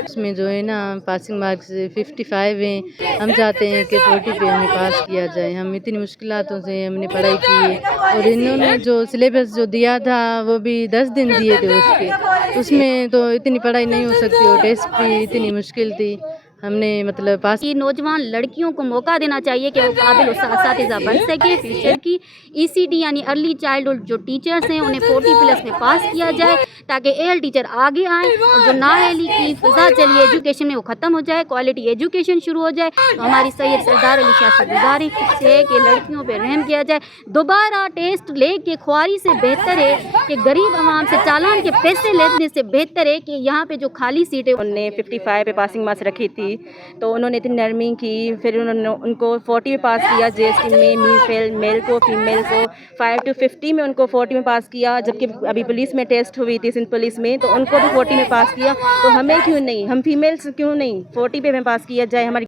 इसमें जो है ना पासिंग मार्क्स 55 हैं। हम चाहते हैं कि 40 पे हमें पास किया जाए। हम इतनी मुश्किलातों से हमने पढ़ाई की है और इन्होंने जो सिलेबस जो दिया था वो भी 10 दिन दिए थे उसमें तो इतनी पढ़ाई नहीं हो सकती और टेस्ट भी इतनी मुश्किल थी। हमने मतलब पास कि नौजवान लड़कियों को मौका देना चाहिए कि वो काबिल असातिज़ा बन सके। फ्यूचर की ECT यानी अर्ली चाइल्डहुड जो टीचर्स हैं उन्हें 40+ में पास किया जाए ताकि AL टीचर आगे आएँ और जो नाअहली की फ़िज़ा चली एजुकेशन में वो ख़त्म हो जाए, क्वालिटी एजुकेशन शुरू हो जाए। तो हमारी सैयद सरदार अली शाह से गुजारिश है कि लड़कियों पर रहम किया जाए। दोबारा टेस्ट ले के ख्वारी से बेहतर है कि गरीब आवाम से चालान के पैसे लेने से बेहतर है कि यहाँ पे जो खाली सीटें उन्होंने 55 पे पासिंग मार्क्स रखी थी तो उन्होंने इतनी नरमी की, फिर उन्होंने उनको 40 में पास किया JST में, मेल को फीमेल को 5 to 50 में उनको 40 में पास किया। जबकि अभी पुलिस में टेस्ट हुई थी सिंध पुलिस में तो उनको भी 40 में पास किया। तो हमें क्यों नहीं, हम फीमेल्स क्यों नहीं 40 पे में पास किया जाए। हमारी